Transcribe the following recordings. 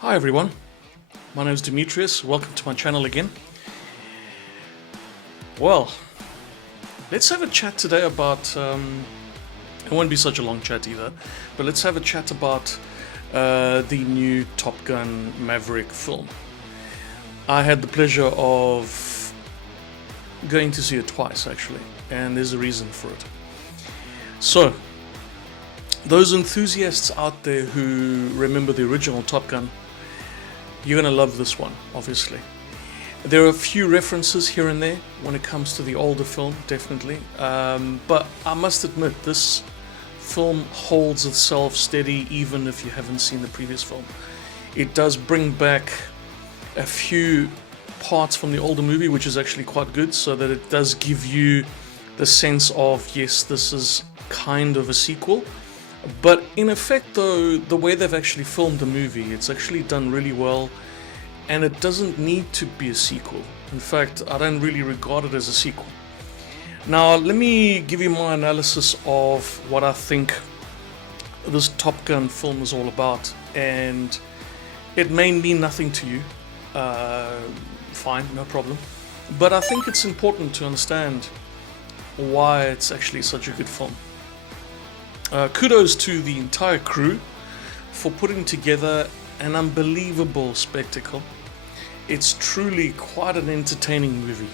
Hi everyone, my name is Dimitrios, welcome to my channel again. Well, let's have a chat today about, it won't be such a long chat either, but let's have a chat about the new Top Gun Maverick film. I had the pleasure of going to see it twice actually, and there's a reason for it. So, those enthusiasts out there who remember the original Top Gun, you're going to love this one, obviously. There are a few references here and there when it comes to the older film, definitely. But I must admit, this film holds itself steady even if you haven't seen the previous film. It does bring back a few parts from the older movie, which is actually quite good, so that it does give you the sense of, yes, this is kind of a sequel. But in effect though, the way they've actually filmed the movie, it's actually done really well, and it doesn't need to be a sequel. In fact, I don't really regard it as a sequel. Now, let me give you my analysis of what I think this Top Gun film is all about, and it may mean nothing to you. Fine, no problem. But I think it's important to understand why it's actually such a good film. Kudos to the entire crew for putting together an unbelievable spectacle. It's truly quite an entertaining movie,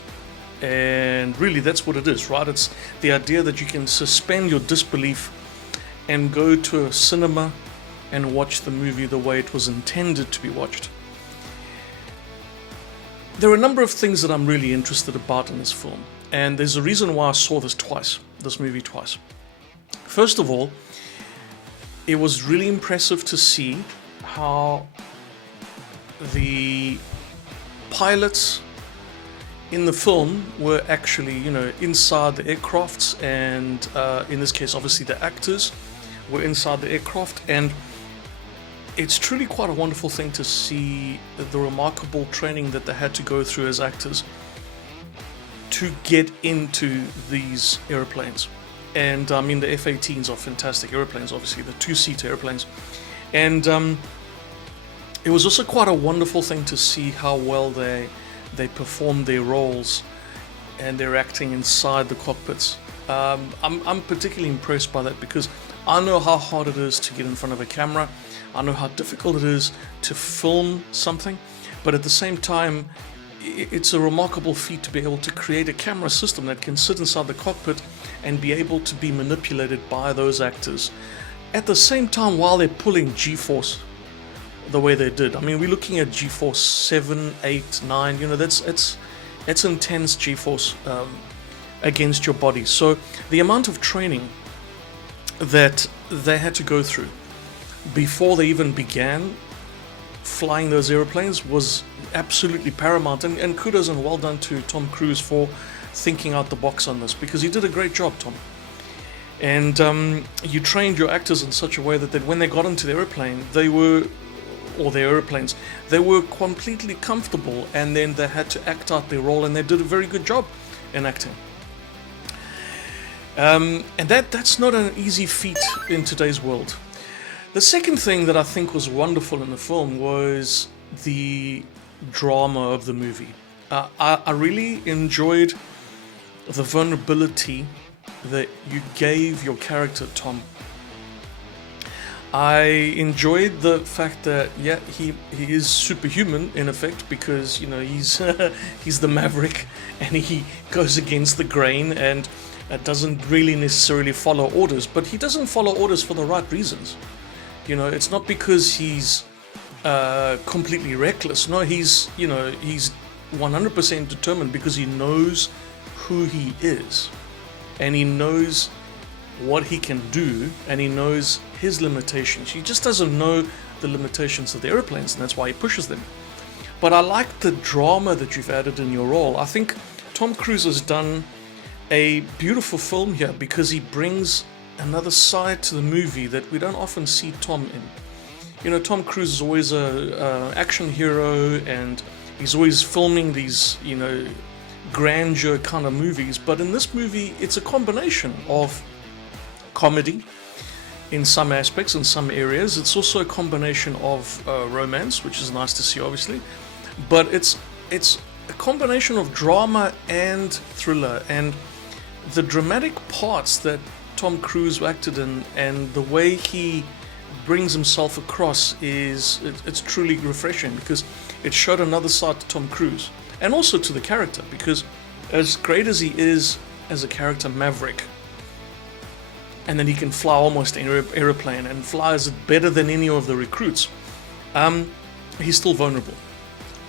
and really that's what it is, right? It's the idea that you can suspend your disbelief and go to a cinema and watch the movie the way it was intended to be watched. There are a number of things that I'm really interested about in this film, and there's a reason why I saw this movie twice. First of all, it was really impressive to see how the pilots in the film were actually, inside the aircrafts, and in this case, obviously the actors were inside the aircraft, and it's truly quite a wonderful thing to see the remarkable training that they had to go through as actors to get into these airplanes. And I mean, the F-18s are fantastic airplanes, obviously, the two-seater airplanes. And it was also quite a wonderful thing to see how well they performed their roles and their acting inside the cockpits. I'm particularly impressed by that because I know how hard it is to get in front of a camera. I know how difficult it is to film something, but at the same time, it's a remarkable feat to be able to create a camera system that can sit inside the cockpit and be able to be manipulated by those actors at the same time while they're pulling G-force the way they did. I mean, we're looking at G-force 7, 8, 9, it's intense G-force against your body. So the amount of training that they had to go through before they even began flying those airplanes was absolutely paramount, and kudos and well done to Tom Cruise for thinking out the box on this, because he did a great job, Tom. And you trained your actors in such a way that when they got into the airplane, their airplanes, they were completely comfortable, and then they had to act out their role, and they did a very good job in acting. And that's not an easy feat in today's world. The second thing that I think was wonderful in the film was the drama of the movie. I really enjoyed the vulnerability that you gave your character, Tom. I enjoyed the fact that, yeah, he is superhuman in effect, because he's he's the Maverick, and he goes against the grain and doesn't really necessarily follow orders, but he doesn't follow orders for the right reasons. It's not because he's completely reckless. No, he's 100% determined because he knows who he is, and he knows what he can do, and he knows his limitations. He just doesn't know the limitations of the airplanes, and that's why he pushes them. But I like the drama that you've added in your role. I think Tom Cruise has done a beautiful film here because he brings another side to the movie that we don't often see Tom in. Tom Cruise is always a action hero, and he's always filming these, grandeur kind of movies. But in this movie, it's a combination of comedy, in some aspects, in some areas. It's also a combination of romance, which is nice to see, obviously, but it's a combination of drama and thriller, and the dramatic parts that Tom Cruise acted in and the way he brings himself across it's truly refreshing, because it showed another side to Tom Cruise and also to the character, because as great as he is as a character, Maverick, and then he can fly almost an aeroplane and flies it better than any of the recruits, he's still vulnerable.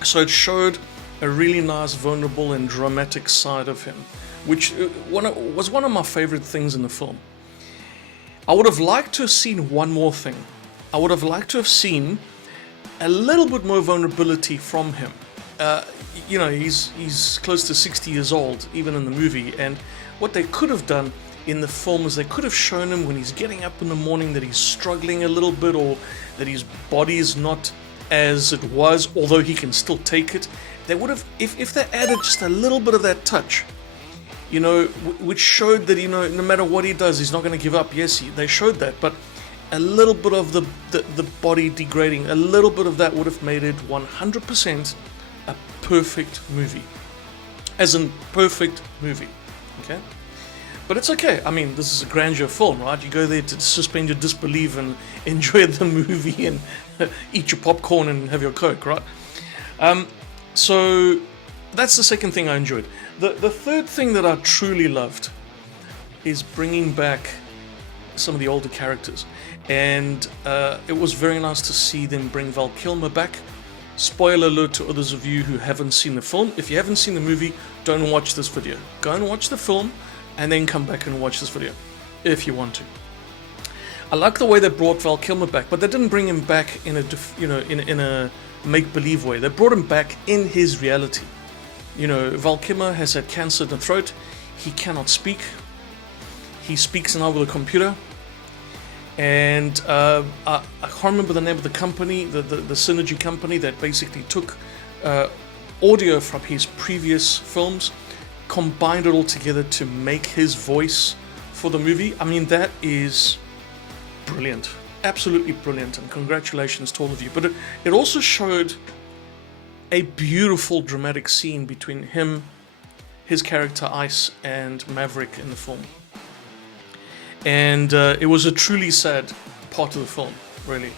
So it showed a really nice, vulnerable and dramatic side of him, which was one of my favorite things in the film. I would have liked to have seen one more thing. I would have liked to have seen a little bit more vulnerability from him. You know, he's close to 60 years old, even in the movie, and what they could have done in the film is they could have shown him when he's getting up in the morning that he's struggling a little bit, or that his body is not as it was, although he can still take it. They would have, if they added just a little bit of that touch, you know, which showed that, you know, no matter what he does, he's not going to give up. Yes, they showed that, but a little bit of the body degrading, a little bit of that would have made it 100% a perfect movie. As in, perfect movie. Okay? But it's okay. I mean, this is a grandeur film, right? You go there to suspend your disbelief and enjoy the movie and eat your popcorn and have your Coke, right? So that's the second thing I enjoyed. The third thing that I truly loved is bringing back some of the older characters. And it was very nice to see them bring Val Kilmer back. Spoiler alert to others of you who haven't seen the film. If you haven't seen the movie, don't watch this video. Go and watch the film, and then come back and watch this video, if you want to. I like the way they brought Val Kilmer back, but they didn't bring him back in a make-believe way. They brought him back in his reality. You know, Val Kilmer has had cancer in the throat. He cannot speak. He speaks now with a computer. And I can't remember the name of the company, the Synergy company that basically took audio from his previous films, combined it all together to make his voice for the movie. I mean, that is brilliant, absolutely brilliant, and congratulations to all of you. But it also showed a beautiful dramatic scene between him, his character Ice, and Maverick in the film. And it was a truly sad part of the film, really.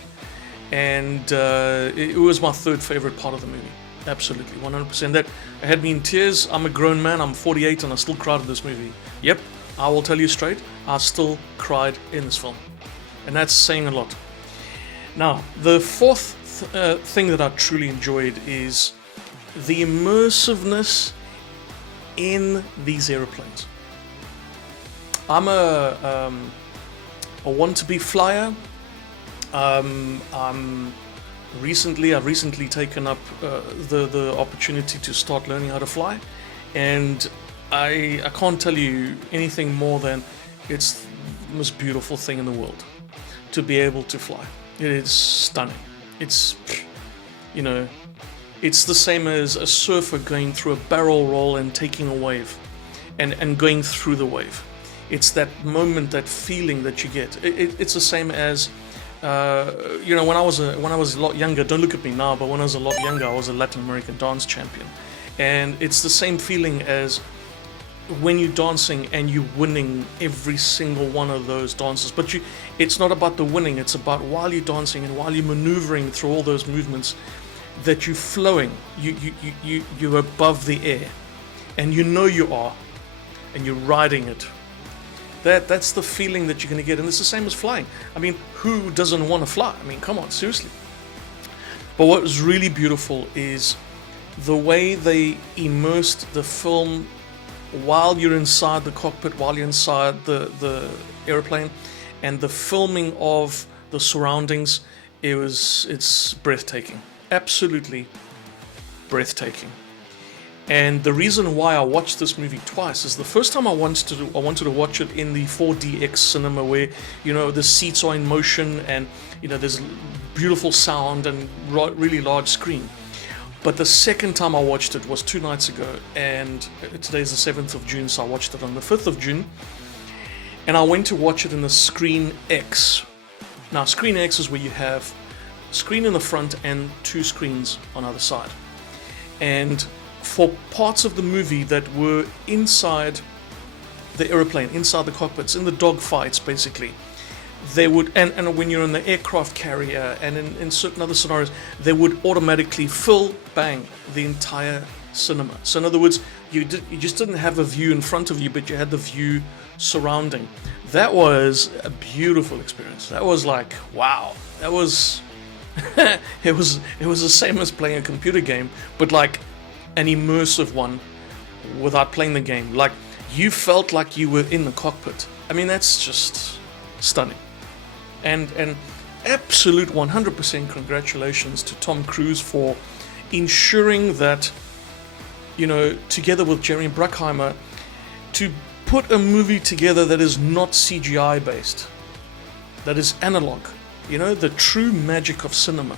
And it was my third favorite part of the movie. Absolutely, 100%. That had me in tears. I'm a grown man, I'm 48, and I still cried in this movie. Yep, I will tell you straight, I still cried in this film. And that's saying a lot. Now, the fourth thing that I truly enjoyed is the immersiveness in these aeroplanes. I'm a want-to-be flyer. I've recently taken up the opportunity to start learning how to fly, and I can't tell you anything more than it's the most beautiful thing in the world to be able to fly. It is stunning. It's, you know, it's the same as a surfer going through a barrel roll and taking a wave and going through the wave. It's that moment, that feeling that you get. It's the same as you know, when I was a lot younger, don't look at me now, but when I was a lot younger, I was a Latin American dance champion. And it's the same feeling as when you're dancing and you're winning every single one of those dances. But it's not about the winning, it's about while you're dancing and while you're maneuvering through all those movements, that you're flowing, you're above the air. And you know you are, and you're riding it. That's the feeling that you're going to get, and it's the same as flying. I mean, who doesn't want to fly? I mean, come on, seriously. But what was really beautiful is the way they immersed the film while you're inside the cockpit, while you're inside the airplane, and the filming of the surroundings. It's breathtaking, absolutely breathtaking. And the reason why I watched this movie twice is the first time I wanted to watch it in the 4DX cinema, where, you know, the seats are in motion and, you know, there's beautiful sound and really large screen. But the second time I watched it was 2 nights ago, and today's the 7th of June, so I watched it on the 5th of June. And I went to watch it in the ScreenX Now, ScreenX is where you have a screen in the front and 2 screens on either side. And for parts of the movie that were inside the aeroplane, inside the cockpits, in the dogfights, basically, they would, and when you're in the aircraft carrier and in certain other scenarios, they would automatically fill, bang, the entire cinema. So in other words, you just didn't have a view in front of you, but you had the view surrounding. That was a beautiful experience. That was like, wow. That was it was the same as playing a computer game, but like an immersive one without playing the game. Like, you felt like you were in the cockpit. I mean, that's just stunning. And absolute 100% congratulations to Tom Cruise for ensuring that, you know, together with Jerry Bruckheimer, to put a movie together that is not CGI based, that is analog, you know, the true magic of cinema.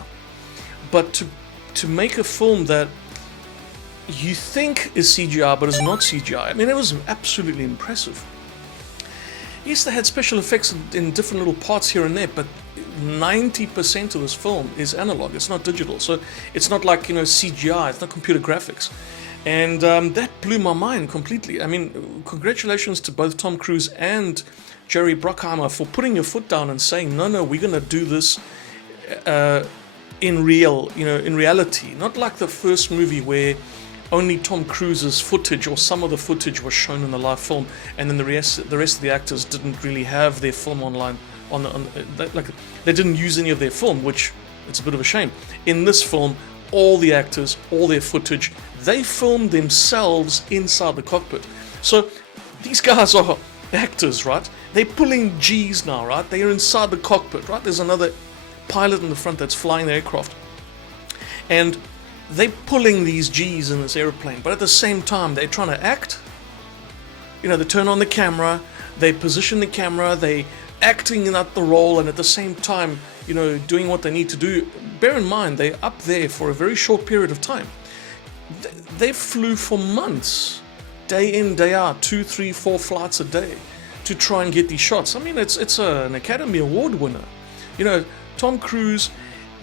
But to make a film that you think is CGI but is not CGI, I mean, it was absolutely impressive. Yes, they had special effects in different little parts here and there, but 90% of this film is analog. It's not digital, so it's not like, you know, CGI. It's not computer graphics, and that blew my mind completely. I mean, congratulations to both Tom Cruise and Jerry Bruckheimer for putting your foot down and saying, no, we're gonna do this in reality, not like the first movie where only Tom Cruise's footage or some of the footage was shown in the live film, and then the rest of the actors didn't really have their film online. They didn't use any of their film, which it's a bit of a shame. In this film, all the actors, all their footage, they filmed themselves inside the cockpit. So these guys are actors, right? They're pulling G's now, right? They are inside the cockpit, right? There's another pilot in the front that's flying the aircraft, and they're pulling these G's in this airplane, but at the same time, they're trying to act. You know, they turn on the camera, they position the camera, they acting out the role, and at the same time, you know, doing what they need to do. Bear in mind, they're up there for a very short period of time. They flew for months, day in, day out, 2, 3, 4 flights a day to try and get these shots. I mean, it's an Academy Award winner. You know, Tom Cruise,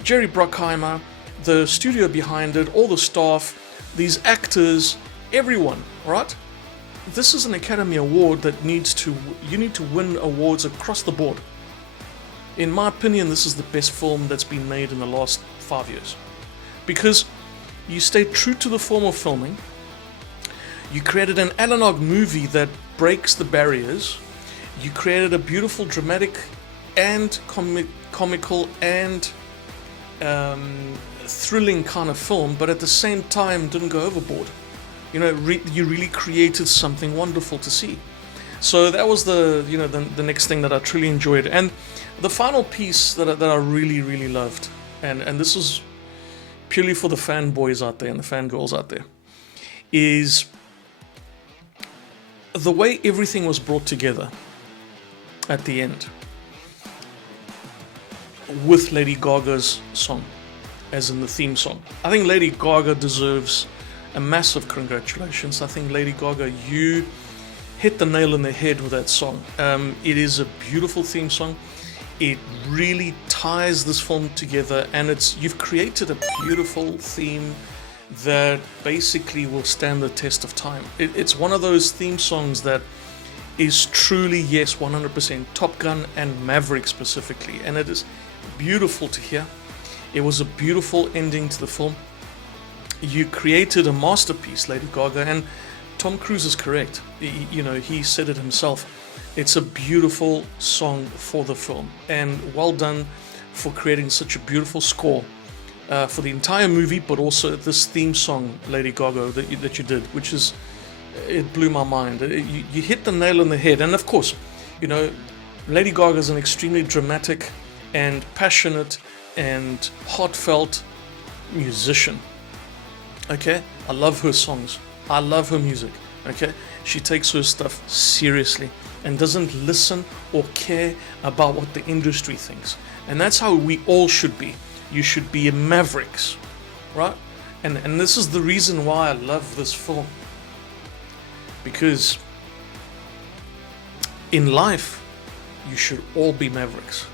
Jerry Bruckheimer, the studio behind it, all the staff, these actors, everyone, right? This is an Academy Award that you need to win awards across the board. In my opinion, this is the best film that's been made in the last 5 years. Because you stayed true to the form of filming, you created an analog movie that breaks the barriers, you created a beautiful, dramatic, and comical, and thrilling kind of film, but at the same time didn't go overboard. You know, you really created something wonderful to see. So that was the next thing that I truly enjoyed. And the final piece that I really, really loved, and this is purely for the fanboys out there and the fangirls out there, is the way everything was brought together at the end with Lady Gaga's song, as in the theme song. I think Lady Gaga deserves a massive congratulations. I think Lady Gaga, you hit the nail on the head with that song. It is a beautiful theme song. It really ties this film together, and you've created a beautiful theme that basically will stand the test of time. It's one of those theme songs that is truly, yes, 100% Top Gun and Maverick specifically, and it is beautiful to hear. It was a beautiful ending to the film. You created a masterpiece, Lady Gaga, and Tom Cruise is correct. He said it himself. It's a beautiful song for the film, and well done for creating such a beautiful score for the entire movie, but also this theme song, Lady Gaga, that you did, which is, it blew my mind. You hit the nail on the head, and of course, Lady Gaga is an extremely dramatic and passionate and heartfelt musician. Okay, I love her songs. I love her music. Okay, she takes her stuff seriously and doesn't listen or care about what the industry thinks. And that's how we all should be. You should be mavericks, right? And this is the reason why I love this film. Because in life, you should all be mavericks.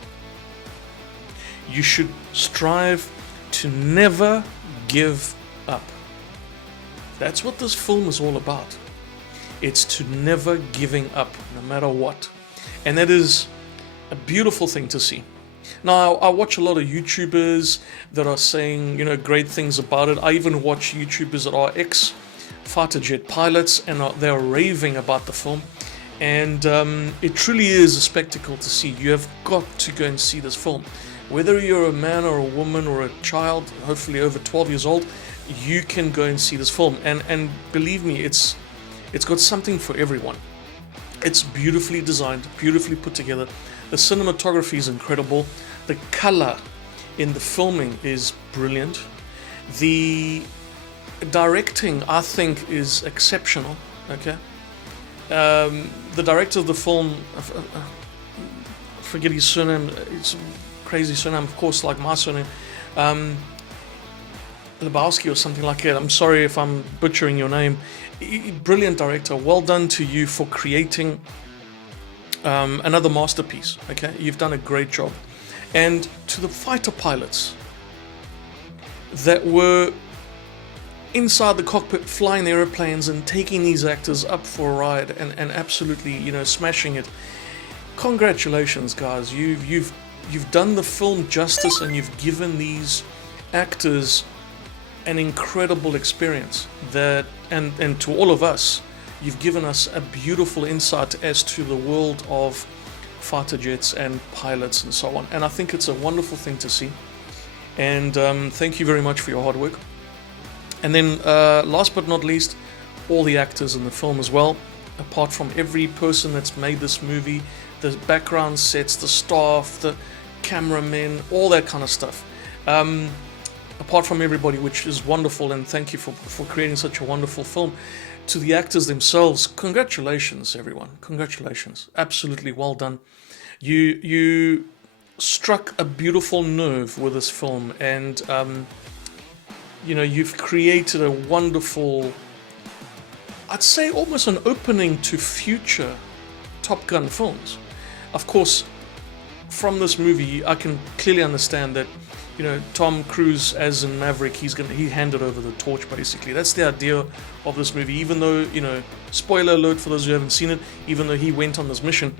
You should strive to never give up. That's what this film is all about. It's to never giving up, no matter what. And that is a beautiful thing to see. Now, I watch a lot of YouTubers that are saying, you know, great things about it. I even watch YouTubers that are ex-fighter jet pilots, and they're raving about the film. And it truly is a spectacle to see. You have got to go and see this film. Whether you're a man or a woman or a child, hopefully over 12 years old, you can go and see this film. And believe me, it's got something for everyone. It's beautifully designed, beautifully put together. The cinematography is incredible. The color in the filming is brilliant. The directing, I think, is exceptional. Okay. The director of the film, I forget his surname, it's a crazy surname, of course, like my surname, Lebowski or something like that. I'm sorry if I'm butchering your name. Brilliant director. Well done to you for creating another masterpiece. Okay, you've done a great job. And to the fighter pilots that were inside the cockpit flying the airplanes and taking these actors up for a ride and absolutely, you know, smashing it. Congratulations, guys. You've done the film justice, and you've given these actors an incredible experience. That and to all of us, you've given us a beautiful insight as to the world of fighter jets and pilots and so on. And I think it's a wonderful thing to see. And thank you very much for your hard work. And then last but not least, all the actors in the film as well, apart from every person that's made this movie, the background sets, the staff, the cameramen, all that kind of stuff. Apart from everybody, which is wonderful, and thank you for creating such a wonderful film. To the actors themselves, congratulations, everyone. Congratulations. Absolutely well done. You struck a beautiful nerve with this film, and you know, you've created a wonderful, I'd say almost an opening to future Top Gun films. Of course, from this movie, I can clearly understand that, you know, Tom Cruise as in Maverick, he handed over the torch, basically. That's the idea of this movie. Even though, you know, spoiler alert for those who haven't seen it, even though he went on this mission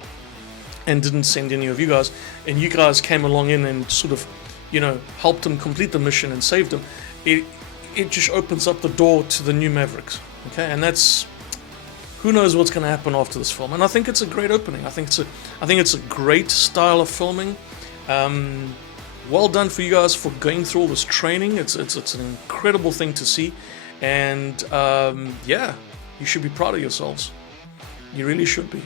and didn't send any of you guys, and you guys came along in and sort of, you know, helped him complete the mission and saved him, it just opens up the door to the new Mavericks. Okay, and that's, who knows what's going to happen after this film. And I think it's a great opening. I think it's a great style of filming. Well done for you guys for going through all this training. It's an incredible thing to see, and yeah, you should be proud of yourselves. You really should be.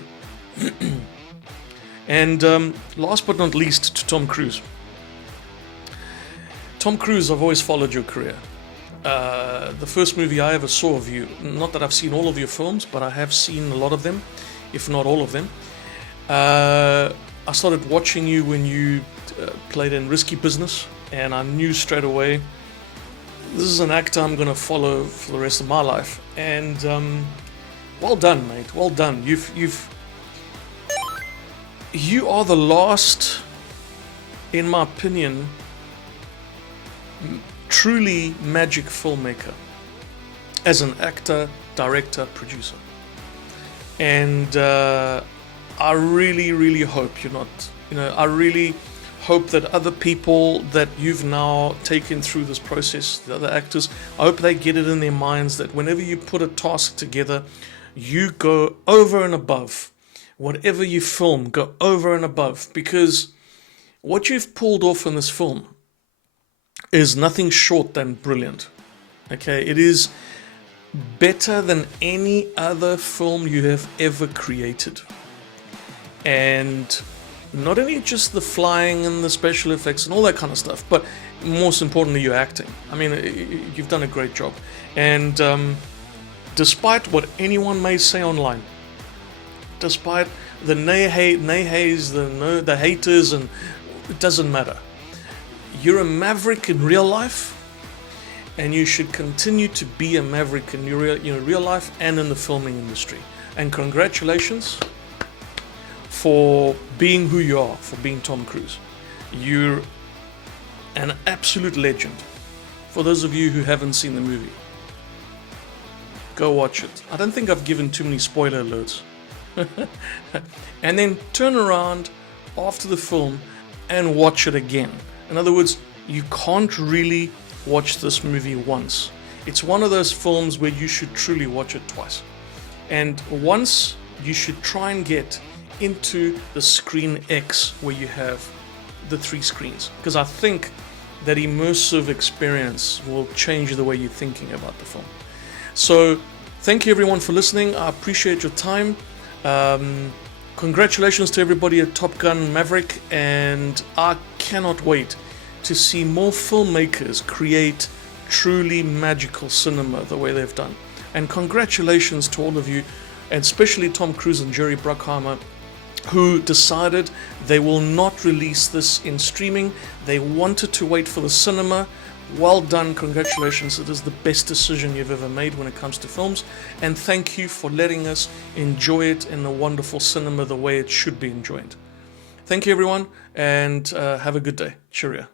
And last but not least, to Tom Cruise. Tom Cruise, I've always followed your career. The first movie I ever saw of you, not that I've seen all of your films, but I have seen a lot of them, if not all of them. I started watching you when you played in Risky Business, and I knew straight away, this is an actor I'm going to follow for the rest of my life. And well done, mate. Well done. You are the last, in my opinion, truly magic filmmaker as an actor, director, producer. And I really hope you're not, you know, I really hope that other people that you've now taken through this process, the other actors, I hope they get it in their minds that whenever you put a task together, you go over and above. Whatever you film, go over and above, because what you've pulled off in this film is nothing short than brilliant. Okay, it is better than any other film you have ever created. And not only just the flying and the special effects and all that kind of stuff, but most importantly, your acting. I mean, you've done a great job. And despite what anyone may say online, despite the nays, the haters, and it doesn't matter. You're a maverick in real life, and you should continue to be a maverick in your real life and in the filming industry. And congratulations for being who you are, for being Tom Cruise. You're An absolute legend. For those of you who haven't seen the movie, go watch it. I don't think I've given too many spoiler alerts. And then turn around after the film and watch it again. In other words, you can't really watch this movie once. It's one of those films where you should truly watch it twice. And once you should try and get into the ScreenX where you have the 3 screens, because I think that immersive experience will change the way you're thinking about the film. So thank you everyone for listening. I appreciate your time. Congratulations to everybody at Gun Maverick, and I cannot wait to see more filmmakers create truly magical cinema the way they've done. And congratulations to all of you, and especially Tom Cruise and Jerry Bruckheimer, who decided they will not release this in streaming. They wanted to wait for the cinema. Well done, congratulations. It is the best decision you've ever made when it comes to films, and thank you for letting us enjoy it in the wonderful cinema the way it should be enjoyed. Thank you everyone, and have a good day. Cheerio.